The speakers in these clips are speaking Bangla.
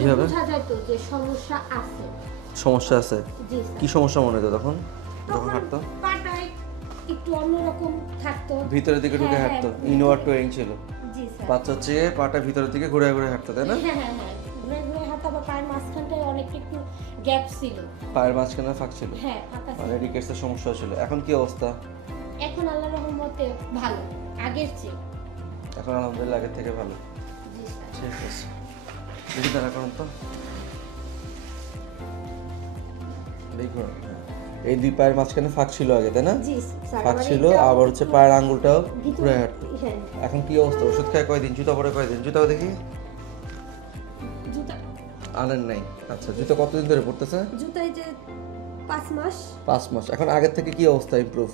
মানে কিভাবে বোঝা যায় তো যে সমস্যা আছে। সমস্যা আছে? জি স্যার। কি সমস্যা মনে হতো তখন যখন তখন হাঁটতো? পাটায় একটু অন্যরকম থাকতো। ভিতরের দিকে ঢুকে হ্যাঁ, হাঁটতো, হ্যাঁ, ইনওয়ার্ড টোয়িং ছিল। জি স্যার। বাচ্চা হচ্ছে পাটা ভিতরের দিকে ঘুরে ঘুরে হাঁটতো, তাই না? হ্যাঁ হ্যাঁ হ্যাঁ, ঘুরে ঘুরে হাঁটা, আবার পায়ের মাঝখানটায় অনেকটা একটু গ্যাপ ছিল। পায়ের মাঝখানে ফাঁক ছিল, হ্যাঁ, ফাঁকা ছিল। মানে রিকেটসের সমস্যা ছিল। এখন কি অবস্থা? এখন আল্লাহর রহমতে ভালো, আগের চেয়ে। এখন আলহামদুলিল্লাহ আগের থেকে ভালো। জি স্যার। ঠিক আছে, দেখি দাঁড়া করুন তো, দেখুন এই দুই পায়ের মাঝখানে ফাঁক ছিল আগে, তাই না? জি স্যার। ফাঁক আবার ছিল, এটা আবার হচ্ছে পায়ের আঙ্গুলটাও ভিতরে- ঘুরে হাঁটতো। হ্যাঁ। এখন কি অবস্থা? ওষুধ খায় কয়দিন? জুতা পরে কয়দিন? জুতাও দেখি জুতা আনেন নাই। আচ্ছা, জুতা কতদিন ধরে পড়তেছে? জুতায় যে 5 মাস। 5 মাস। এখন আগের থেকে কি অবস্থা? ইমপ্রুভ?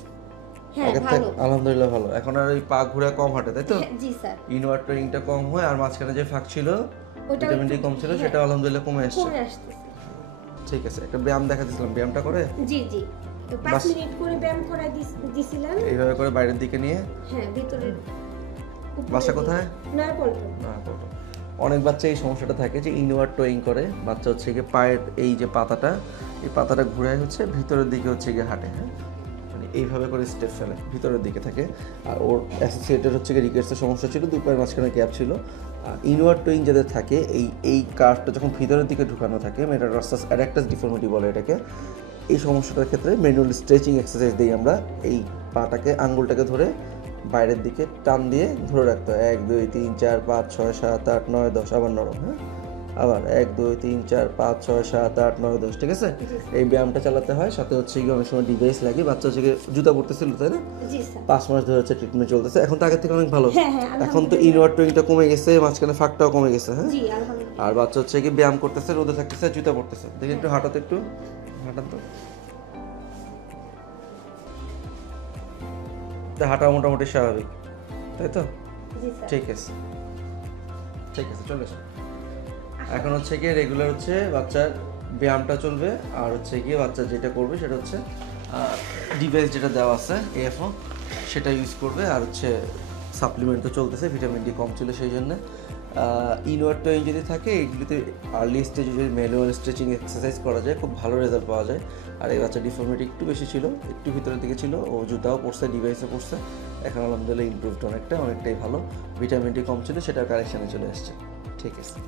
হ্যাঁ, আগের ভালো। থেকে আলহামদুলিল্লাহ ভালো। এখন আর ওই পা ঘুরে কম হাঁটে, তাই তো? হ্যাঁ, জি স্যার। ইনওয়ার্ড টোয়িংটা কম হয়, আর মাঝখানে যে ফাঁক ছিল ওটাও ভিটামিন ডি একটু- কম ছিল, হ্যাঁ, সেটা আলহামদুলিল্লাহ কমে আসছে। কমে আসতেছে। ঠিক আছে, একটা ব্যায়াম দেখা দিয়েছিলাম, ব্যায়ামটা করে জি জি। তো 5 বাস। মিনিট করে ব্যায়াম করাই দিছিলাম। এইভাবে করে বাইরের দিকে নিয়ে। হ্যাঁ, ভিতরের বাসা কোথায়? নয়াপল্টন। না, বলো। অনেক বাচ্চা এই সমস্যাটা থাকে যে ইনওয়ার্ড টোয়িং করে, বাচ্চা হচ্ছে গিয়ে পায়ের এই যে পাতাটা, এই পাতাটা ঘুরায় হচ্ছে ভিতরের দিকে হচ্ছে গিয়ে হাঁটে, হ্যাঁ, মানে এইভাবে করে স্টেপ ফেলে ভিতরের দিকে থাকে। আর ওর অ্যাসোসিয়েটেড হচ্ছে গিয়ে রিকেটসের সমস্যা ছিল, দুই পায়ের মাঝখানে গ্যাপ ছিল। আর ইনওয়ার্ড টোয়িং যাদের থাকে, এই কার্ভটা যখন ভিতরের দিকে ঢুকানো থাকে, মেটাটার্সাস অ্যাডাক্টাস ডিফর্মিটি বলে এটাকে, এই সমস্যাটার ক্ষেত্রে ম্যানুয়াল স্ট্রেচিং এক্সারসাইজ দিই আমরা। এই পাটাকে, আঙ্গুলটাকে ধরে বাইরের দিকে টান দিয়ে ধরে রাখতে হয়। 1 2 3 4 5 6 7 8 9 10, আবার নরম, হ্যাঁ, আবার 1 2 3 4 5 6 7 8 9 10, ঠিক আছে? এই ব্যায়ামটা চালাতে হয়। সাথে হচ্ছে কি অনেক সময় ডিভাইস লাগে। বাচ্চা হচ্ছে গিয়ে জুতা পড়তেছিল, তাই না? জি স্যার। 5 মাস ধরে হচ্ছে ট্রিটমেন্ট চলতেছে। এখন তো আগের থেকে অনেক ভালো। হ্যাঁ, হ্যাঁ, এখন তো ইনওয়ার্ড টোয়িংটা কমে গেছে, মাঝখানে ফাঁকটাও কমে গেছে, হ্যাঁ। জি আলহামদুলিল্লাহ। আর বাচ্চা হচ্ছে কি ব্যায়াম করতেছে, রোদে থাকতেছে, জুতা পড়তেছে। দেখি একটু হাঁটাতে, একটু হাঁটান তো। তা হাঁটা মোটামুটি স্বাভাবিক, তাই তো? জি স্যার। ঠিক আছে, ঠিক আছে, চলে এসো। এখন হচ্ছে গিয়ে রেগুলার হচ্ছে বাচ্চার ব্যায়ামটা চলবে, আর হচ্ছে গিয়ে বাচ্চা যেটা করবে সেটা হচ্ছে ডিভাইস যেটা দেওয়া আছে এএফও, সেটা ইউজ করবে। আর হচ্ছে সাপ্লিমেন্ট তো চলতেছে, ভিটামিন ডি কম ছিল সেই জন্য। ইনওয়ার্ড টোয়িং যদি থাকে, এইগুলিতে আর্লি স্টেজে যদি ম্যানুয়াল স্ট্রেচিং এক্সারসাইজ করা যায়, খুব ভালো রেজাল্ট পাওয়া যায়। আর এই বাচ্চা ডিফর্মিটি একটু বেশি ছিল, একটু ভিতরের দিকে ছিল, ও জুতাও পড়ছে, ডিভাইসও পড়ছে। এখন আলহামদুলিল্লাহ ইমপ্রুভড অনেকটাই ভালো। ভিটামিন ডি কম ছিল, সেটা কারেকশানে চলে আসছে। ঠিক আছে।